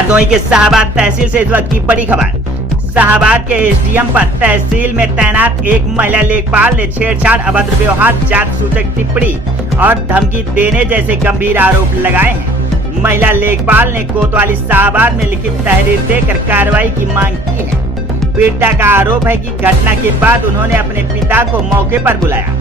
हरदोई के शाहबाद तहसील से इस वक्त की बड़ी खबर। शाहबाद के एसडीएम पर तहसील में तैनात एक महिला लेखपाल ने छेड़छाड़, अभद्र व्यवहार, जात सूचक टिप्पणी और धमकी देने जैसे गंभीर आरोप लगाए हैं। महिला लेखपाल ने कोतवाली शाहबाद में लिखित तहरीर देकर कार्रवाई की मांग की है। पीड़िता का आरोप है कि घटना के बाद उन्होंने अपने पिता को मौके पर बुलाया,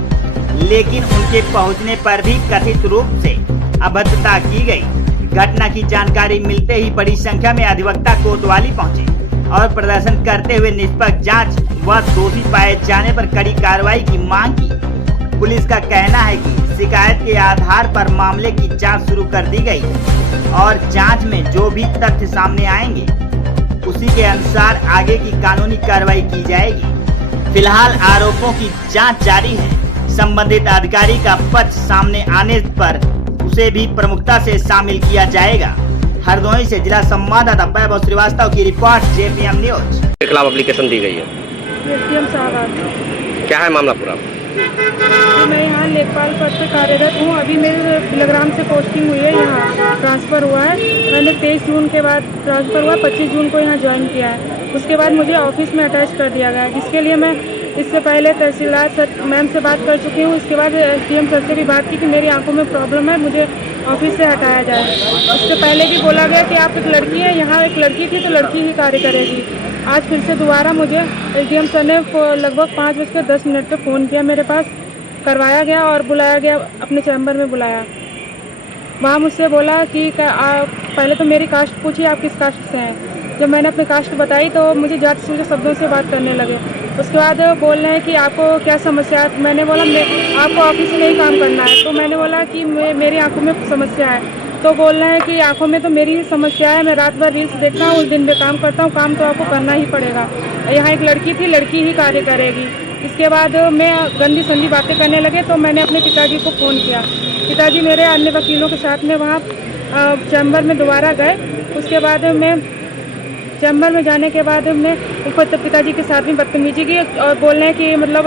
लेकिन उनके पहुंचने पर भी कथित रूप से अभद्रता की गई। घटना की जानकारी मिलते ही बड़ी संख्या में अधिवक्ता कोतवाली पहुंचे और प्रदर्शन करते हुए निष्पक्ष जांच व दोषी पाए जाने पर कड़ी कार्रवाई की मांग की। पुलिस का कहना है कि शिकायत के आधार पर मामले की जांच शुरू कर दी गई और जांच में जो भी तथ्य सामने आएंगे उसी के अनुसार आगे की कानूनी कार्रवाई की जाएगी। फिलहाल आरोपों की जांच जारी है। संबंधित अधिकारी का पक्ष सामने आने पर उसे भी प्रमुखता से शामिल किया जाएगा। हरदोई से जिला संवाददाता वैभव श्रीवास्तव की रिपोर्ट, जेपीएम न्यूज। के खिलाफ एप्लीकेशन दी गई है। एसडीएम शाहबाद। क्या है मामला पूरा? मैं यहाँ लेखपाल पद पर कार्यरत हूँ। अभी मेरे बिलग्राम से पोस्टिंग हुई है, यहाँ ट्रांसफ़र हुआ है। मैंने 23 जून के बाद ट्रांसफ़र हुआ, 25 जून को यहाँ ज्वाइन किया है। उसके बाद मुझे ऑफिस में अटैच कर दिया गया है, जिसके लिए मैं इससे पहले तहसीलदार सर मैम से बात कर चुकी हूँ। इसके बाद एसडीएम सर से भी बात की कि मेरी आंखों में प्रॉब्लम है, मुझे ऑफिस से हटाया जाए। उससे पहले भी बोला गया कि आप एक लड़की है, यहाँ एक लड़की थी तो लड़की ही कार्य करेगी। आज फिर से दोबारा मुझे एसडीएम सर ने लगभग 5:10 पे फ़ोन किया, मेरे पास करवाया गया और बुलाया गया, अपने चैम्बर में बुलाया। वहाँ मुझसे बोला कि पहले तो मेरी कास्ट पूछी, आप किस कास्ट से हैं। जब मैंने अपनी कास्ट बताई तो मुझे जात सूचक शब्दों से बात करने लगे। उसके बाद बोल रहे हैं कि आपको क्या समस्या है। मैंने बोला आपको ऑफिस में ही काम करना है। तो मैंने बोला कि मेरी आंखों में समस्या है। तो बोल रहे हैं कि आंखों में तो मेरी ही समस्या है, मैं रात भर रील्स देखता हूँ, उस दिन भी काम करता हूँ, काम तो आपको करना ही पड़ेगा। यहाँ एक लड़की थी, लड़की ही कार्य करेगी। इसके बाद मैं गंदी संदी बातें करने लगे तो मैंने अपने पिताजी को फ़ोन किया। पिताजी मेरे अन्य वकीलों के साथ में वहाँ चैम्बर में दोबारा गए। उसके बाद मैं चैम्बर में जाने के बाद मैं पिताजी के साथ में बदतमीजी की और बोल रहे हैं कि मतलब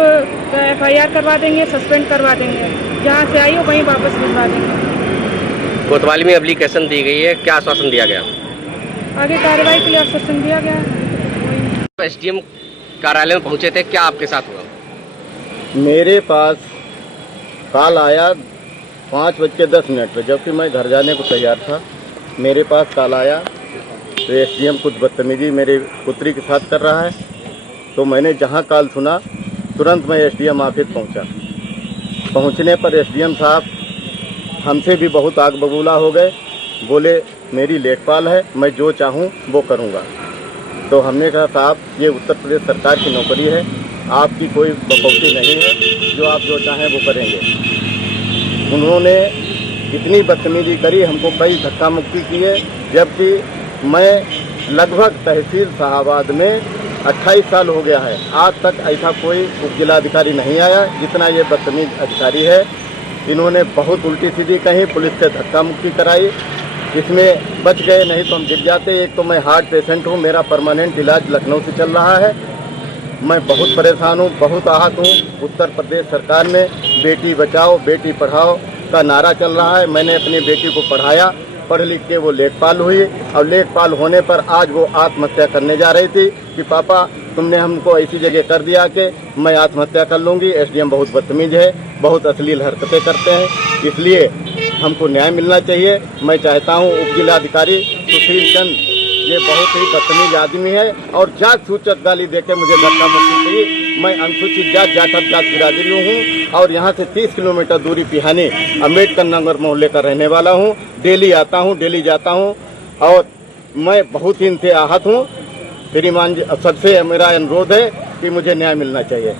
FIR करवा देंगे, सस्पेंड करवा देंगे, जहाँ से आई हो वहीं वापस भिजवा देंगे। कोतवाली में एप्लीकेशन दी गई है, क्या आश्वासन दिया गया? आगे कार्रवाई के लिए आश्वासन दिया गया। एसडीएम कार्यालय में पहुंचे थे, क्या आपके साथ हुआ? मेरे पास कॉल आया 5:10 पर, जबकि मैं घर जाने को तैयार था। मेरे पास कॉल आया तो एसडीएम कुछ बदतमीजी मेरे पुत्री के साथ कर रहा है। तो मैंने जहां कॉल सुना तुरंत मैं एसडीएम ऑफिस पहुंचा। पहुंचने पर एसडीएम साहब हमसे भी बहुत आग बबूला हो गए। बोले मेरी लेखपाल है, मैं जो चाहूं वो करूंगा। तो हमने कहा साहब ये उत्तर प्रदेश सरकार की नौकरी है, आपकी कोई बकौती नहीं है, जो आप जो चाहें वो करेंगे। उन्होंने इतनी बदतमीजी करी, हमको कई धक्का मुक्की किए, जबकि मैं लगभग तहसील शाहबाद में 28 साल हो गया है, आज तक ऐसा कोई उप जिलाधिकारी नहीं आया जितना ये बदतमीज अधिकारी है। इन्होंने बहुत उल्टी सीधी कही, पुलिस से धक्का मुक्की कराई। इसमें बच गए, नहीं तो हम गिर जाते। एक तो मैं हार्ट पेशेंट हूँ, मेरा परमानेंट इलाज लखनऊ से चल रहा है। मैं बहुत परेशान हूँ, बहुत आहत हूँ। उत्तर प्रदेश सरकार में बेटी बचाओ बेटी पढ़ाओ का नारा चल रहा है। मैंने अपनी बेटी को पढ़ाया, पढ़ लिख के वो लेखपाल हुई और लेखपाल होने पर आज वो आत्महत्या करने जा रही थी कि पापा तुमने हमको ऐसी जगह कर दिया कि मैं आत्महत्या कर लूँगी। एसडीएम बहुत बदतमीज है, बहुत अश्लील हरकतें करते हैं, इसलिए हमको न्याय मिलना चाहिए। मैं चाहता हूँ उप जिलाधिकारी सुशील चंद ये बहुत ही बदतमीज आदमी है और जात सूचक गाली देके मुझे धक्का मुक्की की। मैं अनुसूचित जात जाटव जात बिरादरी हूँ और यहाँ से 30 किलोमीटर दूरी पिहानी अम्बेडकर नगर मोहल्ले का रहने वाला हूँ। डेली आता हूँ, डेली जाता हूँ और मैं बहुत ही इनसे आहत हूँ। श्रीमान जी सबसे मेरा अनुरोध है कि मुझे न्याय मिलना चाहिए।